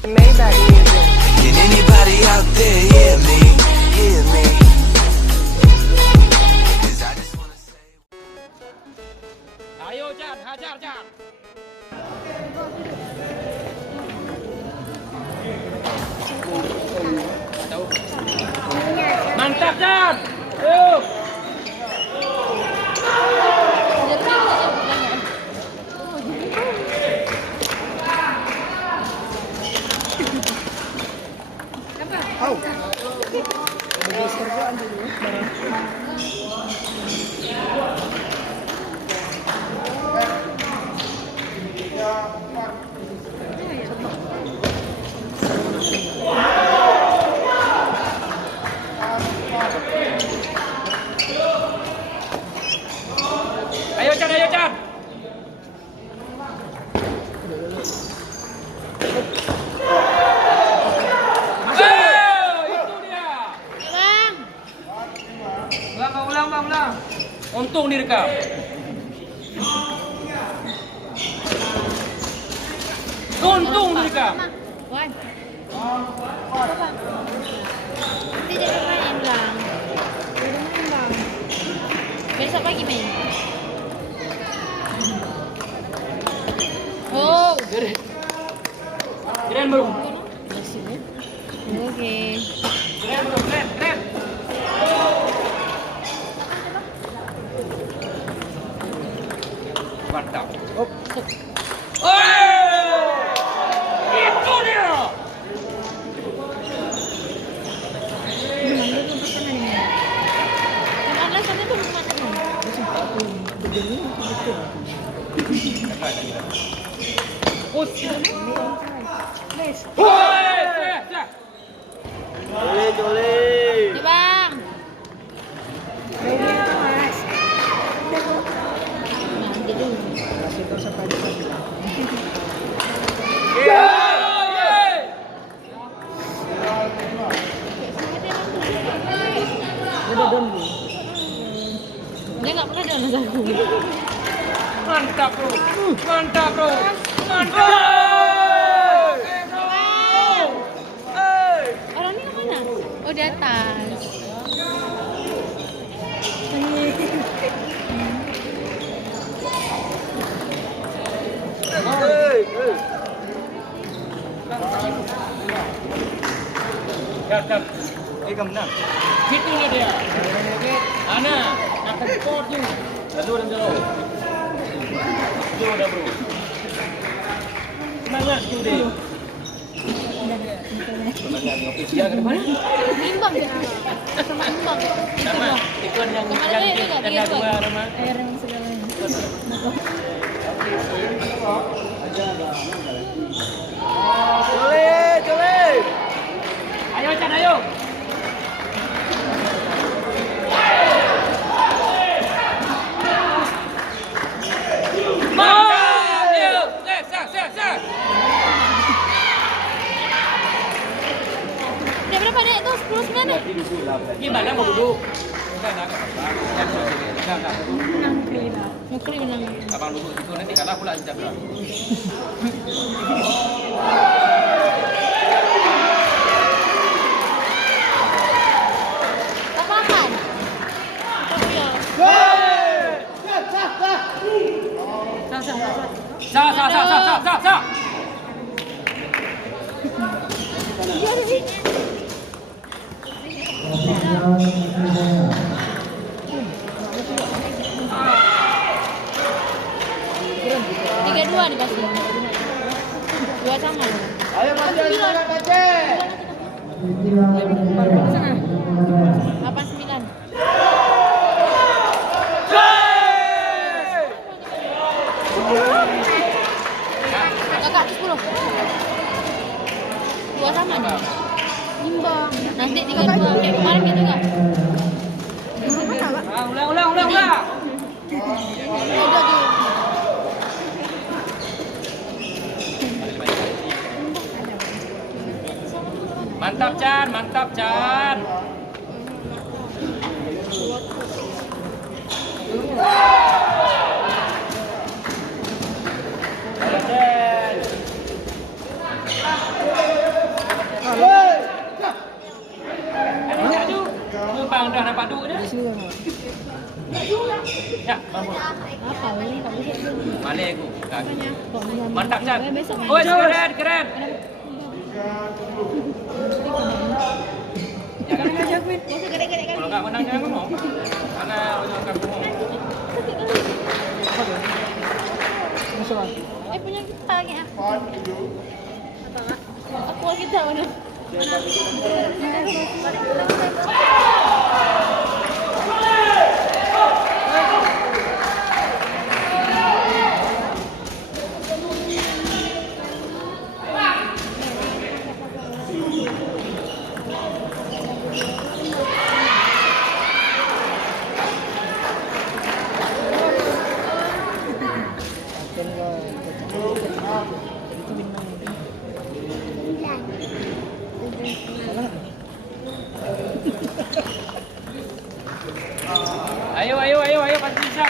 Maybach music. Can anybody out there hear me? Hear me? 'Cause I just wanna say. Ayo Jan, hajar Jan. Mantap Jan. Yuk. Ayo Chan, ayo Chan. Itu dia. Ulang. Untung direkam. Untung direkam. Wan. Nanti dia main lang. Besok pagi main. Oh. Keren bro. Oke. Keren bro, keren. Mantap. Oh. Itu dia. Jole. Di bang. Dia nggak pernah jalan sama aku. Mantap bro. Mantap. Orang ini kemana? Oh di atas. Dah. Menang. Situlah dia. Ana, akan sport ni. Jauh. Jauh dah bro. Semangat tu dia. Semangat ngopi siang ke mana? Imbang dia. Sama imbang. Sama. Ikut yang ada dua nama. Air yang segalanya. Jole. Ayo Chan, ayo. Dia berapa dek tu? 10-9 dek? Gimana mau duduk? Enggak. Nukri menang. Abang duduk situ nanti kalah pula jam berapa? Tak makan? Sah. Tiga dua nih pasti. Dua sama. Ayo Pace, semangat Pace. 8-9. Kakak 10. Dua sama nih. Imbang. Nanti 3-2 kayak kemarin gitu enggak? Ulang. Mantap Chan. Bang dah nampak duk dia. Ya, bang. Apa ini? Tak bisa. Balik aku. Mantap, Chan. Besok main. Oh, keren, keren. Jangan ngajak, Win. Kalau enggak menang jangan ngomong. Karena akan ngomong. Punya kita lagi ya. Aku kita mana? Ayo, pasti bisa.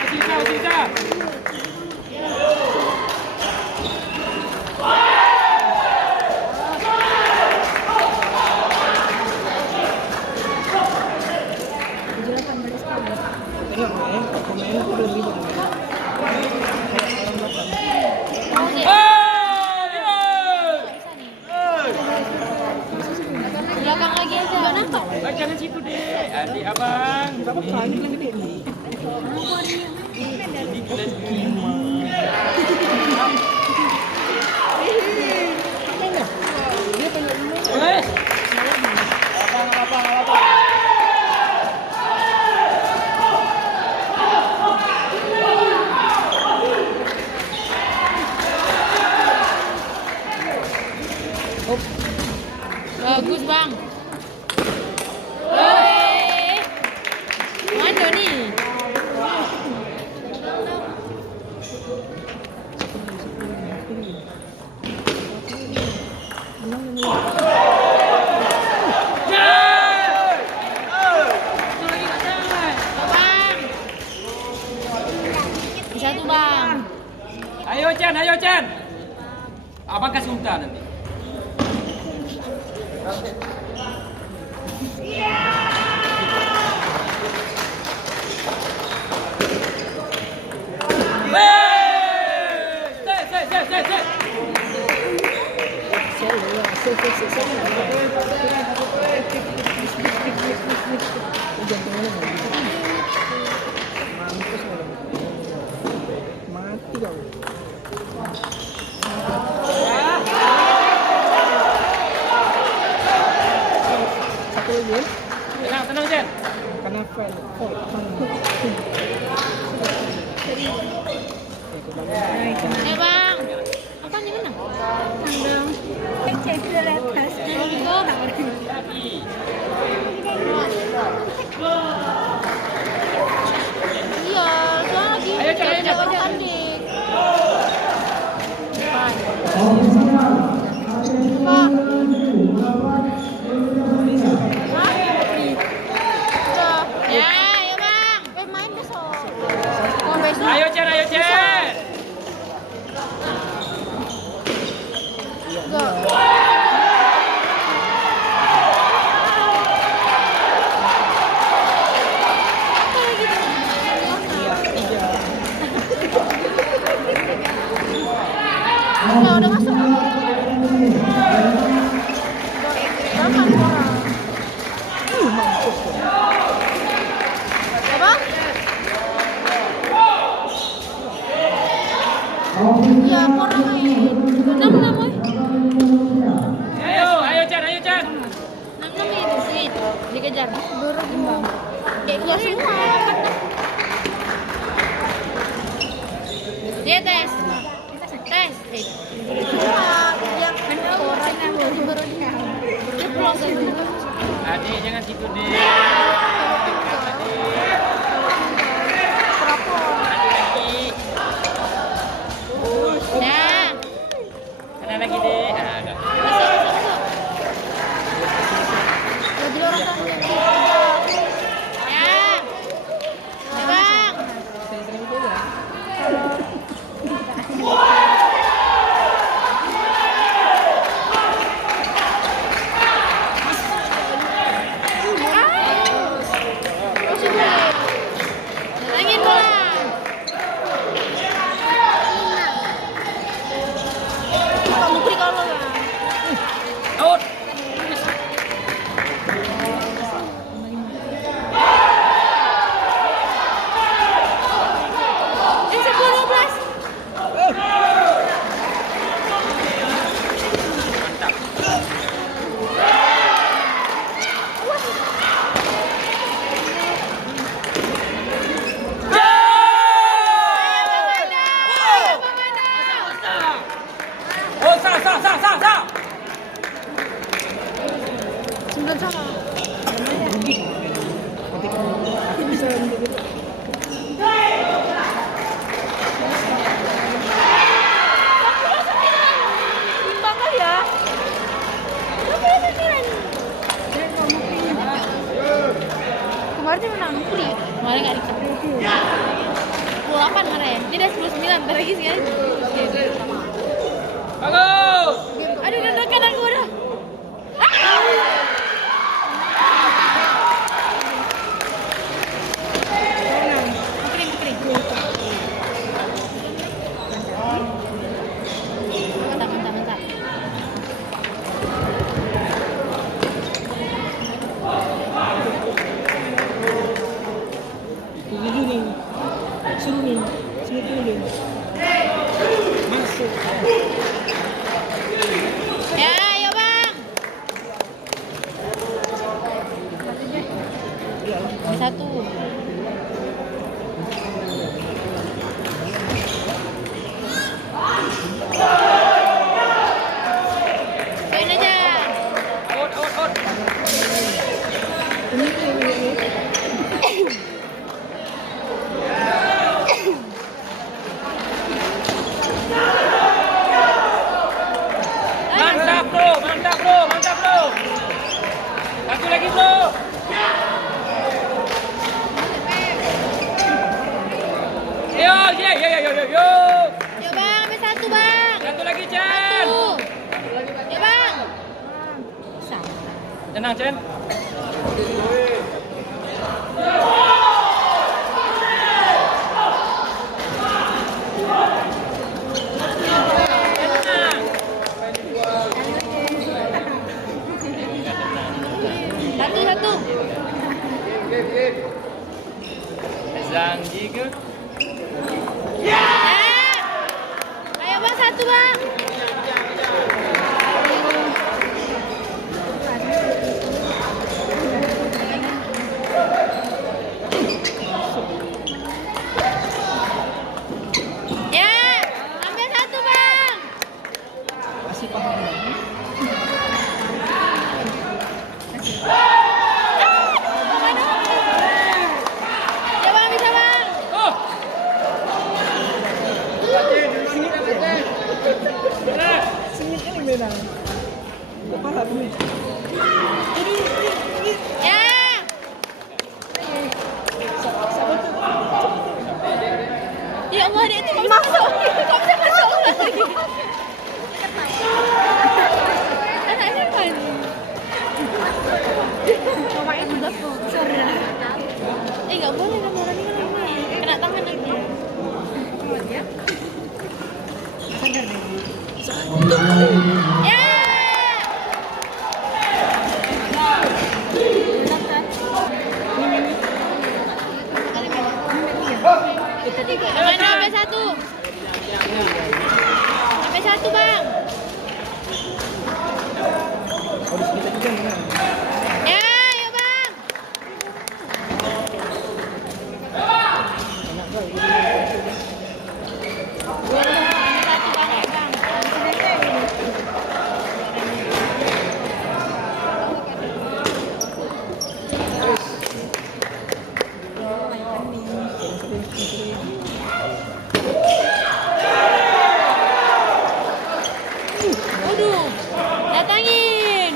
Belakang lagi aja. Enggak nampak. Jangan situ deh, adik abang. Bagus bang. Hei, mana ni? Bang, satu bang. Ayo Chan. Abang kasih unta nanti. Mati kau. Satu lagi. Tenang Chan. Karena fan. Bang, apa ni mana? Cek dari atas. Iya, lagi. Ayo, Chan, ayo, Chan. Tanding. Ya, ayo bang. Main besok. Oh, besok. Ayo Chan. Udah masuk. Apa? Ya, orang main. 6 woy. Ayo Chan. 6 itu sih. Dikejar. Berubah. Kayak keluar semua. Dia tes. Yang orang yang baru dia. Dia pulang dulu. Adik jangan situ deh. Nah. Ada lagi deh. Ada. Masuk. Jadi orang kan. Ya. Bang. bisa gitu. Timbang kali ya. Berapa ya pikiran? Kemarin dia menang Puri. Kemarin nggak dikasih. 28 kemarin. Ini udah 19. Bentar lagi sih kan. Bagus. Aduh, deg-degan aku udah. Mantap. 7 nih. Sini. Masuk. Ya, ayo bang. Satu. Poin aja. Out. Mantap bro. Satu lagi bro. Yo. Yuk bang, ambil satu bang. Satu lagi Chen. Ya bang. Tenang Chen. Satu. Zhang Jigu. Ayo bang, satu bang. Ya, ambil satu bang. Masih paham. Ya bang, bisa bang. Oh. Sini ini menang. Kepala dulu. Ya. Ya Allah, dia itu kok bisa masuk lagi. Anaknya kan. Cobain juga sponsor. Nggak boleh kamu orang ini kan main. Kena tangan lagi. Ya. Mana sampai satu? Sampai satu bang. Oh, di sini tadi kan menang. Ya, ayo bang. Enak kali. Sampai satu bang, ayo bang. Waduh, datangin.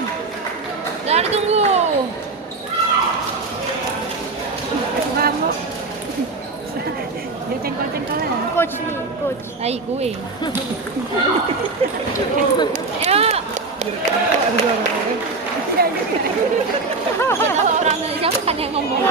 Jangan ditunggu. Ngamuk. Dia cengkol-cengkolnya. Coach. Tai gue. Ayo. Kita orang Indonesia kan yang ngomong.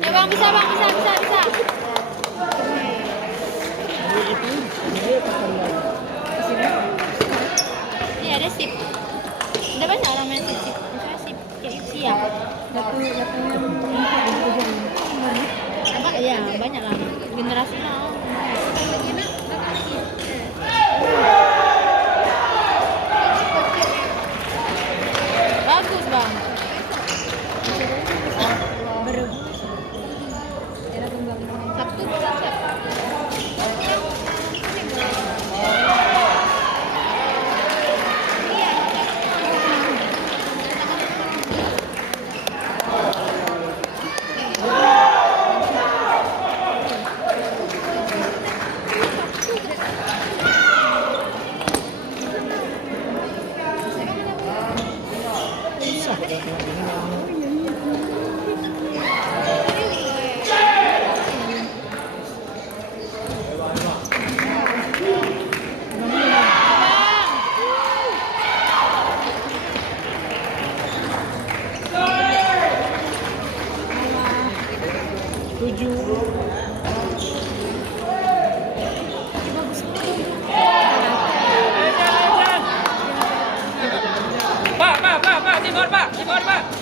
Ya bang, bisa bang, bisa. Iya ada sip. Udah banyak orang main sip. Misalnya sip KFC ya. Apa? Iya banyak lah. Generasi now. di bawah, Pak. Di bawah, Pak.